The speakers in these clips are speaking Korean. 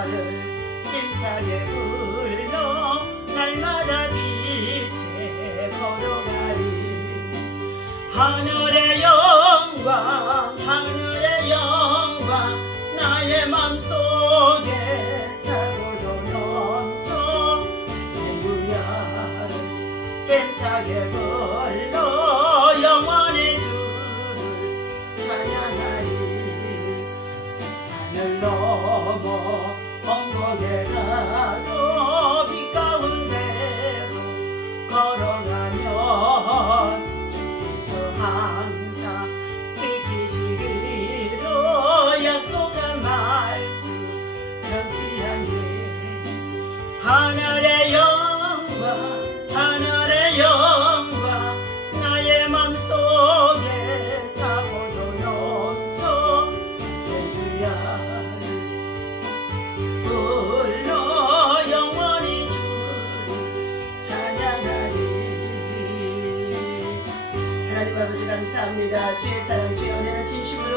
나를 힘차게 불러 날마다 빛에 걸어가리. 하늘의 영광 하늘의 영광 나의 맘속에 차고도 넘쳐. 할렐루야를 힘차게 불러 영원히 주를 찬양하리. 산을 넘어 언덕에 가도 빛 가운데로 걸어가면 주께서 항상 지키시기로 약속한 말씀 변치 않네. 하늘의 영광 하늘의 영광 나의 맘속에 차고도 넘쳐. 할렐루야를 불러 영원히 주를 찬양하리. 하나님 아버지 감사합니다. 주의 사랑 주의 은혜를 진심으로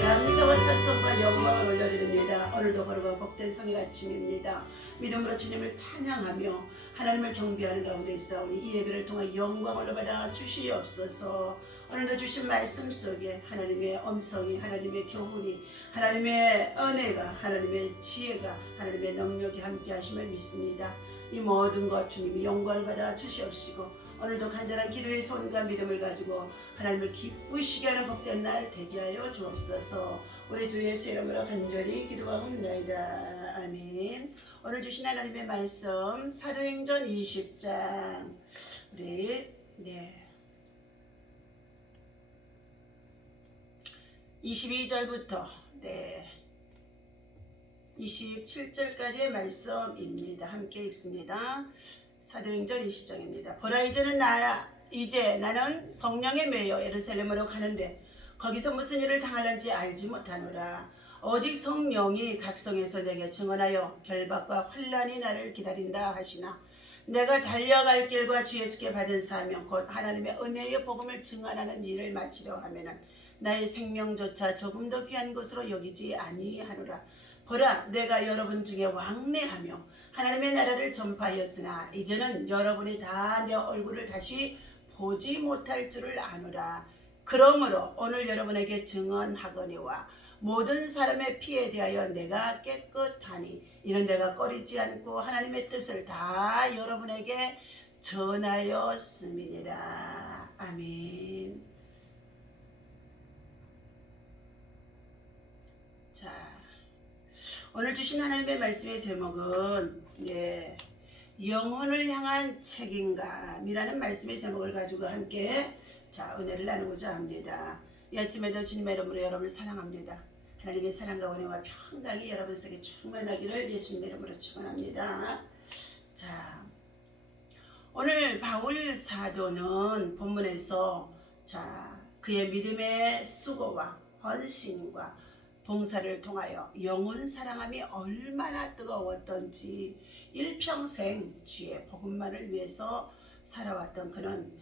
감사와 찬송과 영광을 올려드립니다. 오늘도 거룩하고 복된 성일 아침입니다. 믿음으로 주님을 찬양하며 하나님을 경배하는 가운데 있사오니 이 예배를 통해 영광을 받아 주시옵소서. 오늘도 주신 말씀 속에 하나님의 음성이 하나님의 교훈이 하나님의 은혜가 하나님의 지혜가 하나님의 능력이 함께 하심을 믿습니다. 이 모든 것 주님이 영광을 받아 주시옵시고 오늘도 간절한 기도의 손과 믿음을 가지고 하나님을 기쁘시게 하는 복된 날 되게 하여 주옵소서. 우리 주 예수 이름으로 간절히 기도하옵나이다. 아멘. 오늘 주신 하나님의 말씀 사도행전 20장 우리 22절부터 27절까지의 말씀입니다. 함께 읽습니다. 사도행전 20장입니다. 보라 이제 나는 성령에 매여 예루살렘으로 가는데 거기서 무슨 일을 당하는지 알지 못하노라. 오직 성령이 각성에서 내게 증언하여 결박과 환난이 나를 기다린다 하시나 내가 달려갈 길과 주 예수께 받은 사명 곧 하나님의 은혜의 복음을 증언하는 일을 마치려 하면은 나의 생명조차 조금 더 귀한 것으로 여기지 아니하노라. 보라 내가 여러분 중에 왕래하며 하나님의 나라를 전파하였으나 이제는 여러분이 다 내 얼굴을 다시 보지 못할 줄을 아노라. 그러므로 오늘 여러분에게 증언하거니와 모든 사람의 피에 대하여 내가 깨끗하니 이는 내가 꺼리지 않고 하나님의 뜻을 다 여러분에게 전하였음이니라. 아멘. 자, 오늘 주신 하나님의 말씀의 제목은 영혼을 향한 책임감이라는 말씀의 제목을 가지고 함께 은혜를 나누고자 합니다. 이 아침에도 주님의 이름으로 여러분을 사랑합니다. 하나님의 사랑과 은혜와 평강이 여러분 속에 충만하기를 예수님의 이름으로 축원합니다. 자, 오늘 바울 사도는 본문에서 그의 믿음의 수고와 헌신과 봉사를 통하여 영혼 사랑함이 얼마나 뜨거웠던지 일평생 주의 복음만을 위해서 살아왔던 그는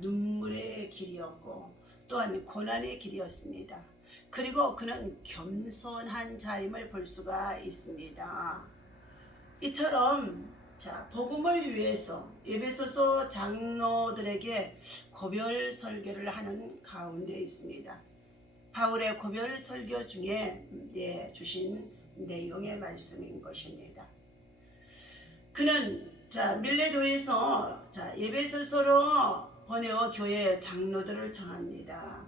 눈물의 길이었고 또한 고난의 길이었습니다. 그리고 그는 겸손한 자임을 볼 수가 있습니다. 이처럼 복음을 위해서 에베소서 장로들에게 고별 설교를 하는 가운데 있습니다. 바울의 고별 설교 중에 주신 내용의 말씀인 것입니다. 그는 밀레도에서 에베소서로 보내어 교회 장로들을 정합니다.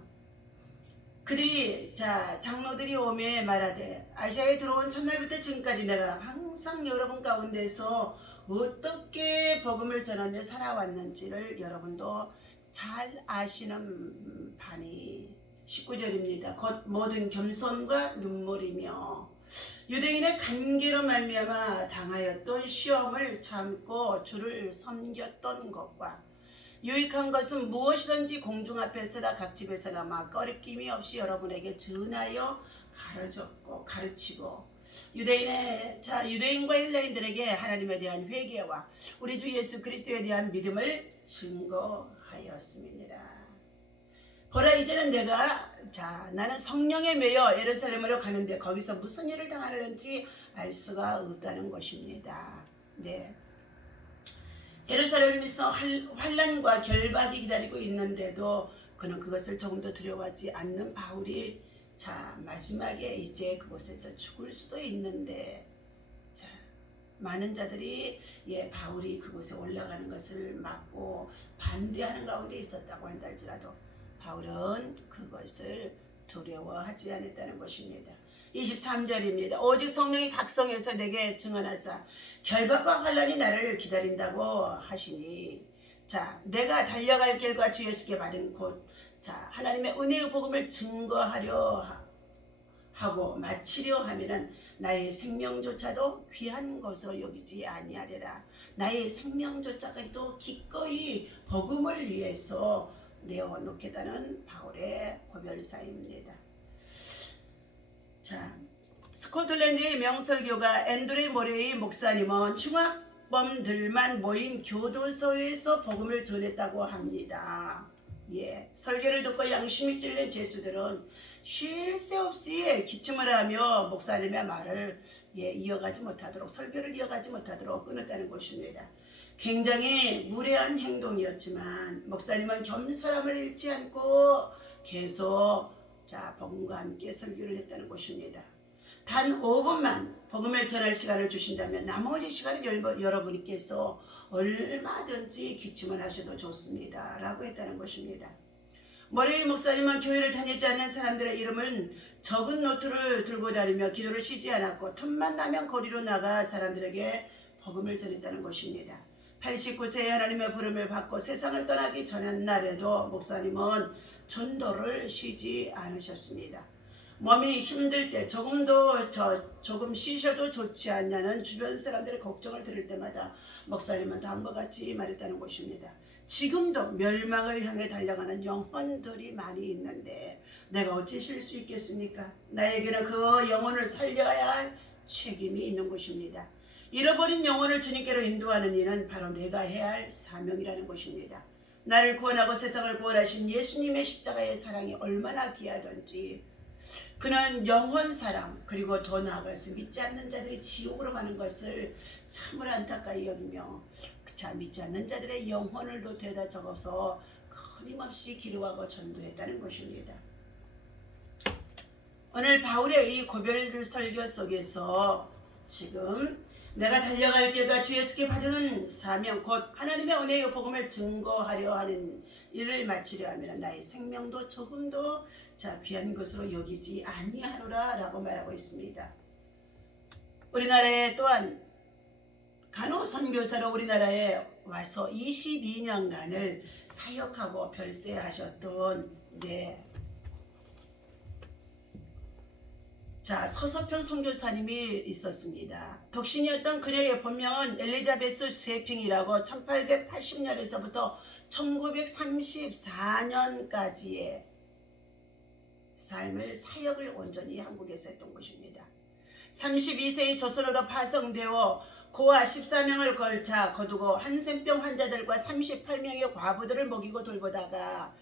그들이 장로들이 오매 말하되 아시아에 들어온 첫날부터 지금까지 내가 항상 여러분 가운데서 어떻게 복음을 전하며 살아왔는지를 여러분도 잘 아시는 바니 19절입니다. 곧 모든 겸손과 눈물이며 유대인의 관계로 말미암아 당하였던 시험을 참고 주를 섬겼던 것과 유익한 것은 무엇이든지 공중 앞에서나 각 집에서나 꺼리낌이 없이 여러분에게 전하여 가르치고 유대인과 헬라인들에게 하나님에 대한 회개와 우리 주 예수 그리스도에 대한 믿음을 증거하였습니다. 보라 이제는 나는 성령에 매여 예루살렘으로 가는데 거기서 무슨 일을 당하는지 알 수가 없다는 것입니다. 네. 예루살렘에서 환난과 결박이 기다리고 있는데도 그는 그것을 조금도 두려워하지 않는 바울이 자 마지막에 이제 그곳에서 죽을 수도 있는데 자 많은 자들이 바울이 그곳에 올라가는 것을 막고 반대하는 가운데 있었다고 한다 할지라도 바울은 그것을 두려워하지 않았다는 것입니다. 23절입니다. 오직 성령이 각성해서 내게 증언하사 결박과 환난이 나를 기다린다고 하시니 자 내가 달려갈 길과 주 예수께 받은 곳 자 하나님의 은혜의 복음을 증거하려 하고 마치려 하면은 나의 생명조차도 귀한 것으로 여기지 아니하리라. 나의 생명조차도 기꺼이 복음을 위해서 내어놓겠다는 바울의 고별사입니다. 자, 스코틀랜드의 명설교가 앤드레 모레이 목사님은 흉악범들만 모인 교도소에서 복음을 전했다고 합니다. 설교를 듣고 양심이 찔린 죄수들은 쉴 새 없이 기침을 하며 목사님의 말을 이어가지 못하도록 설교를 이어가지 못하도록 끊었다는 것입니다. 굉장히 무례한 행동이었지만 목사님은 겸손함을 잃지 않고 계속 복음과 함께 설교를 했다는 것입니다. 단 5분만 복음을 전할 시간을 주신다면 나머지 시간은 여러분께서 얼마든지 기침을 하셔도 좋습니다 라고 했다는 것입니다. 모레이 목사님은 교회를 다니지 않는 사람들의 이름은 적은 노트를 들고 다니며 기도를 쉬지 않았고 틈만 나면 거리로 나가 사람들에게 복음을 전했다는 것입니다. 89세에 하나님의 부름을 받고 세상을 떠나기 전날에도 목사님은 전도를 쉬지 않으셨습니다. 몸이 힘들 때 조금 쉬셔도 좋지 않냐는 주변 사람들의 걱정을 들을 때마다 목사님은 다음과 같이 말했다는 것입니다. 지금도 멸망을 향해 달려가는 영혼들이 많이 있는데 내가 어찌 쉴 수 있겠습니까? 나에게는 그 영혼을 살려야 할 책임이 있는 것입니다. 잃어버린 영혼을 주님께로 인도하는 일은 바로 내가 해야 할 사명이라는 것입니다. 나를 구원하고 세상을 구원하신 예수님의 십자가의 사랑이 얼마나 귀하던지 그는 영혼 사랑 그리고 더 나아가서 믿지 않는 자들이 지옥으로 가는 것을 참으로 안타까이 여기며 믿지 않는 자들의 영혼을도 되다 적어서 끊임없이 기도하고 전도했다는 것입니다. 오늘 바울의 이 고별 설교 속에서 지금 내가 달려갈 길과 주 예수께 받은 사명 곧 하나님의 은혜의 복음을 증거하려 하는 일을 마치려 하면 나의 생명도 조금도 귀한 것으로 여기지 아니하노라 라고 말하고 있습니다. 우리나라에 또한 간호선교사로 우리나라에 와서 22년간을 사역하고 별세하셨던 서서평 선교사님이 있었습니다. 독신이었던 그녀의 본명은 엘리자베스 쇠핑이라고 1880년에서부터 1934년까지의 삶을 사역을 온전히 한국에서 했던 것입니다. 32세의 조선으로 파송되어 고아 14명을 걸쳐 거두고 한센병 환자들과 38명의 과부들을 먹이고 돌보다가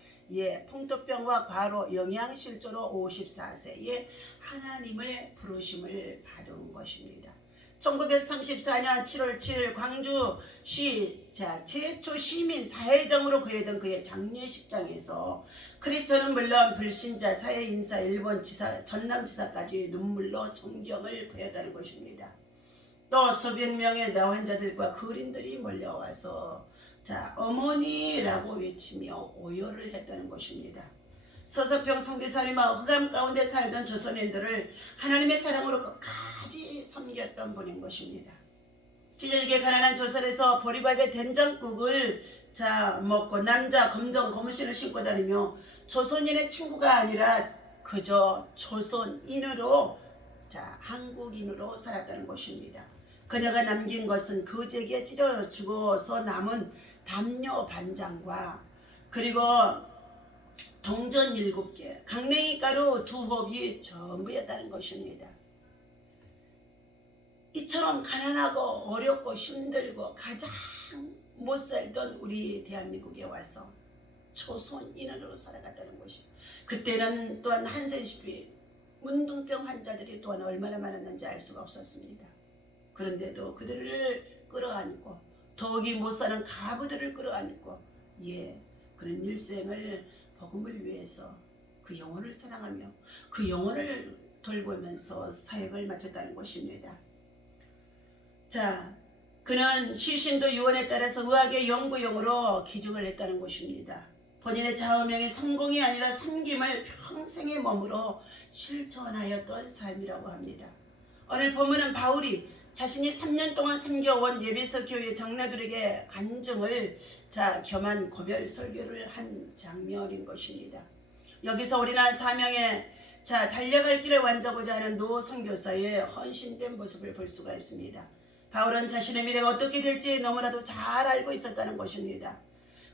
풍토병과 과로 영양실조로 54세에 하나님의 부르심을 받은 것입니다. 1934년 7월 7일 광주시 최초 시민 사회정으로 거해던 그의 장례식장에서 크리스토는 물론 불신자 사회인사 일본 지사 전남지사까지 눈물로 존경을 표했다는 것입니다. 또 수백 명의 내환자들과 그린들이 몰려와서 어머니라고 외치며 오열을 했다는 것입니다. 서서평 선교사님은 흑암 가운데 살던 조선인들을 하나님의 사랑으로 끝까지 섬겼던 분인 것입니다. 찌질게 가난한 조선에서 보리밥에 된장국을 먹고 남자 검정 고무신을 신고 다니며 조선인의 친구가 아니라 그저 조선인으로 한국인으로 살았다는 것입니다. 그녀가 남긴 것은 거지에게 찢어 죽어서 남은 담요 반장과 그리고 동전 7개, 강냉이 가루 2홉이 전부였다는 것입니다. 이처럼 가난하고 어렵고 힘들고 가장 못 살던 우리 대한민국에 와서 조선인으로 살아갔다는 것이 그때는 또한 한센시피 문둥병 환자들이 또한 얼마나 많았는지 알 수가 없었습니다. 그런데도 그들을 끌어안고 더욱이 못 사는 가부들을 끌어안고 그런 일생을 복음을 위해서 그 영혼을 사랑하며 그 영혼을 돌보면서 사역을 마쳤다는 것입니다. 자, 그는 시신도 유언에 따라서 의학의 연구용으로 기증을 했다는 것입니다. 본인의 좌우명이 성공이 아니라 섬김을 평생의 몸으로 실천하였던 삶이라고 합니다. 오늘 본문은 바울이 자신이 3년 동안 섬겨온 예배소 교회 장로들에게 간증을 겸한 고별 설교를 한 장면인 것입니다. 여기서 우리는 사명에 달려갈 길을 완주하고자 하는 노 선교사의 헌신된 모습을 볼 수가 있습니다. 바울은 자신의 미래가 어떻게 될지 너무나도 잘 알고 있었다는 것입니다.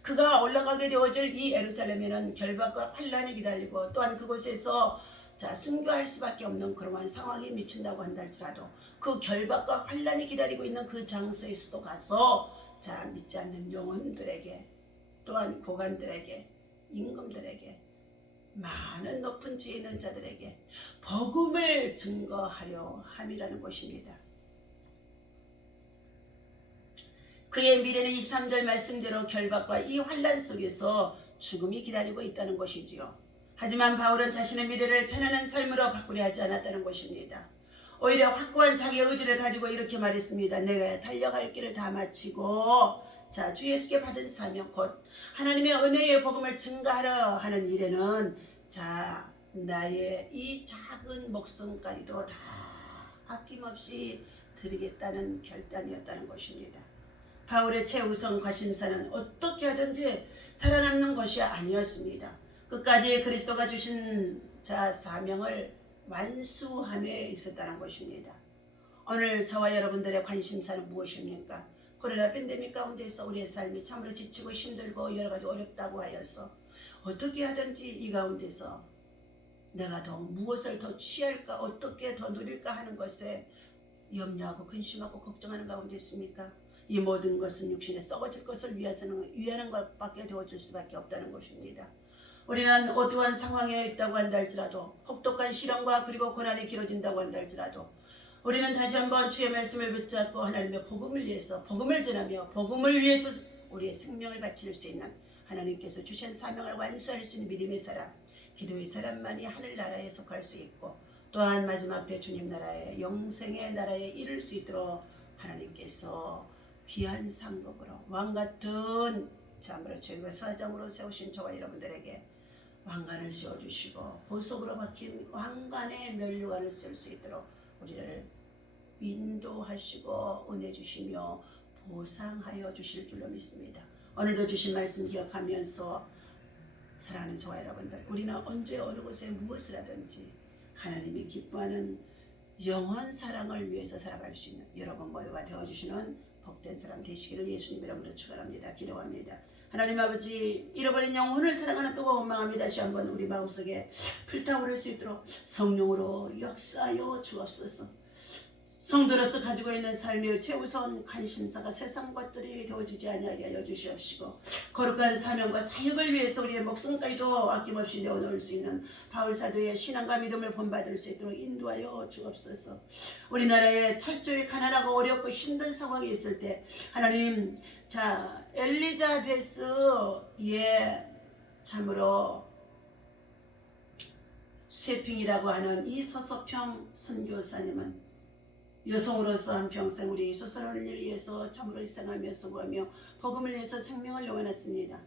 그가 올라가게 되어질 이 예루살렘에는 결박과 환란이 기다리고 또한 그곳에서 순교할 수밖에 없는 그러한 상황이 미친다고 한다 할지라도 그 결박과 환란이 기다리고 있는 그 장소에서도 가서 믿지 않는 영혼들에게 또한 고관들에게 임금들에게 많은 높은 지혜 있는 자들에게 복음을 증거하려 함이라는 것입니다. 그의 미래는 23절 말씀대로 결박과 이 환란 속에서 죽음이 기다리고 있다는 것이지요. 하지만 바울은 자신의 미래를 편안한 삶으로 바꾸려 하지 않았다는 것입니다. 오히려 확고한 자기의 의지를 가지고 이렇게 말했습니다. 내가 달려갈 길을 다 마치고 주 예수께 받은 사명 곧 하나님의 은혜의 복음을 증거하려 하는 일에는 나의 이 작은 목숨까지도 다 아낌없이 드리겠다는 결단이었다는 것입니다. 바울의 최우선 관심사는 어떻게 하든지 살아남는 것이 아니었습니다. 끝까지 그리스도가 주신 사명을 완수함에 있었다는 것입니다. 오늘 저와 여러분들의 관심사는 무엇입니까? 코로나 팬데믹 가운데서 우리의 삶이 참으로 지치고 힘들고 여러가지 어렵다고 하여서 어떻게 하든지 이 가운데서 내가 더 무엇을 더 취할까 어떻게 더 누릴까 하는 것에 염려하고 근심하고 걱정하는 가운데 있습니까? 이 모든 것은 육신에 썩어질 것을 위하는 것밖에 되어줄 수밖에 없다는 것입니다. 우리는 어두운 상황에 있다고 한다 할지라도 혹독한 시련과 그리고 고난이 길어진다고 한다 할지라도 우리는 다시 한번 주의 말씀을 붙잡고 하나님의 복음을 위해서 복음을 전하며 복음을 위해서 우리의 생명을 바칠 수 있는 하나님께서 주신 사명을 완수할 수 있는 믿음의 사람, 기도의 사람만이 하늘나라에 속할 수 있고 또한 마지막 때 주님 나라에 영생의 나라에 이를 수 있도록 하나님께서 귀한 상급으로 왕같은 참으로 죄와 사장으로 세우신 저와 여러분들에게 왕관을 씌워주시고 보석으로 박힌 왕관의 면류관을 쓸 수 있도록 우리를 인도하시고 은혜 주시며 보상하여 주실 줄로 믿습니다. 오늘도 주신 말씀 기억하면서 사랑하는 저와 여러분들, 우리는 언제 어느 곳에 무엇을 하든지 하나님이 기뻐하는 영원 사랑을 위해서 살아갈 수 있는 여러분 모두가 되어주시는 복된 사람 되시기를 예수님 이름으로 축원합니다. 기도합니다. 하나님 아버지, 잃어버린 영혼을 사랑하는 뜨거운 마음이 다시 한번 우리 마음속에 불타오를 수 있도록 성령으로 역사하여 주옵소서. 성도로서 가지고 있는 삶의 최우선 관심사가 세상 것들이 되어지지 아니하게 하여 주시옵시고 거룩한 사명과 사역을 위해서 우리의 목숨까지도 아낌없이 내어놓을 수 있는 바울 사도의 신앙과 믿음을 본받을 수 있도록 인도하여 주옵소서. 우리나라에 철저히 가난하고 어렵고 힘든 상황이 있을 때 하나님 엘리자베스의 참으로 쇠핑이라고 하는 이 서서평 선교사님은 여성으로서 한평생 우리 소설을 위해서 참으로 희생하며 수고하며 복음을 위해서 생명을 내어놨습니다.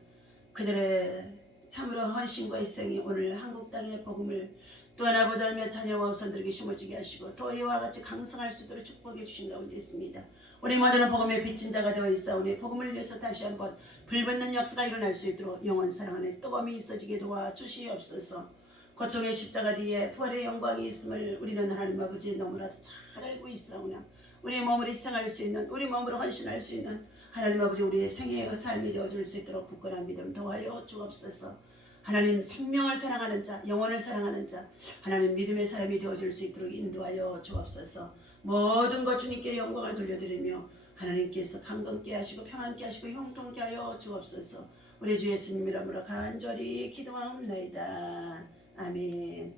그들의 참으로 헌신과 희생이 오늘 한국 땅의 복음을 또 하나 보달며 자녀와 후손들에게 심어지게 하시고 또 이와 같이 강성할 수 있도록 축복해 주신 가운데 있습니다. 우리 모두는 복음의 빚진 자가 되어 있사오니 복음을 위해서 다시 한번 불붙는 역사가 일어날 수 있도록 영원 사랑하는 뜨거움이 있어지게 도와주시옵소서. 고통의 십자가 뒤에 부활의 영광이 있음을 우리는 하나님 아버지 너무나도 잘 알고 있사오나 우리 몸을 희생할 수 있는 우리 몸으로 헌신할 수 있는 하나님 아버지 우리의 생애의 삶이 되어줄 수 있도록 굳건한 믿음 더하여 주옵소서. 하나님 생명을 사랑하는 자, 영혼을 사랑하는 자, 하나님 믿음의 사람이 되어줄 수 있도록 인도하여 주옵소서. 모든 것 주님께 영광을 돌려드리며 하나님께서 강건케 하시고 평안케 하시고 형통케 하여 주옵소서. 우리 주 예수님 이름으로 간절히 기도하옵나이다. 아멘.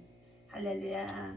할렐루야.